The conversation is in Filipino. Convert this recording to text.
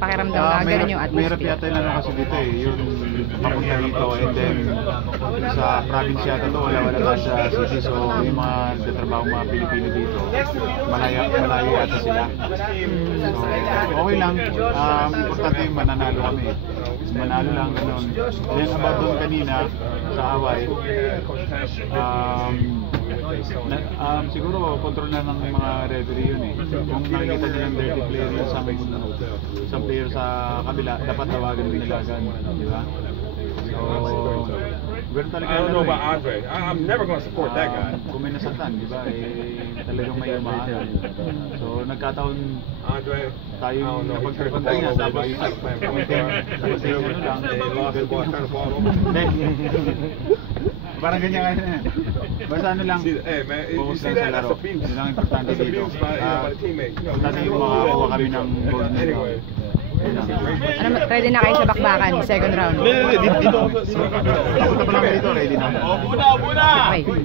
pakiramdam na ganun yung Mahirap atmosphere? yata yung ano kasi dito eh, yung papunta dito and then sa province yata to, wala ka sa city, so yung mga nagtatrabaho mga Pilipino dito, malayo yata sila. So okay lang, importante yung mananalo kami. Manalo lang ganun. Then about doon kanina sa away, siguro control na ng mga referee yun eh. Kung nakikita nila ng dirty player yung isang player sa kabila, dapat tawagan din nila agad, di ba? So, ganoon talaga. I don't know about Andre. I'm never going to support that guy. Kung may nasaktan, di ba? Talagang may umahan. So, nagkataon tayong napagtripan niya, tapos konting ano lang, parang ganyan ka na. Basta ano lang, focus lang sa laro. Yun ang importante dito. Importante yung makakuha kami ng goal nito. Ano, ready na kayo sa bakbakan, second round? Dito. Papunta pa lang dito, ready na. Okay.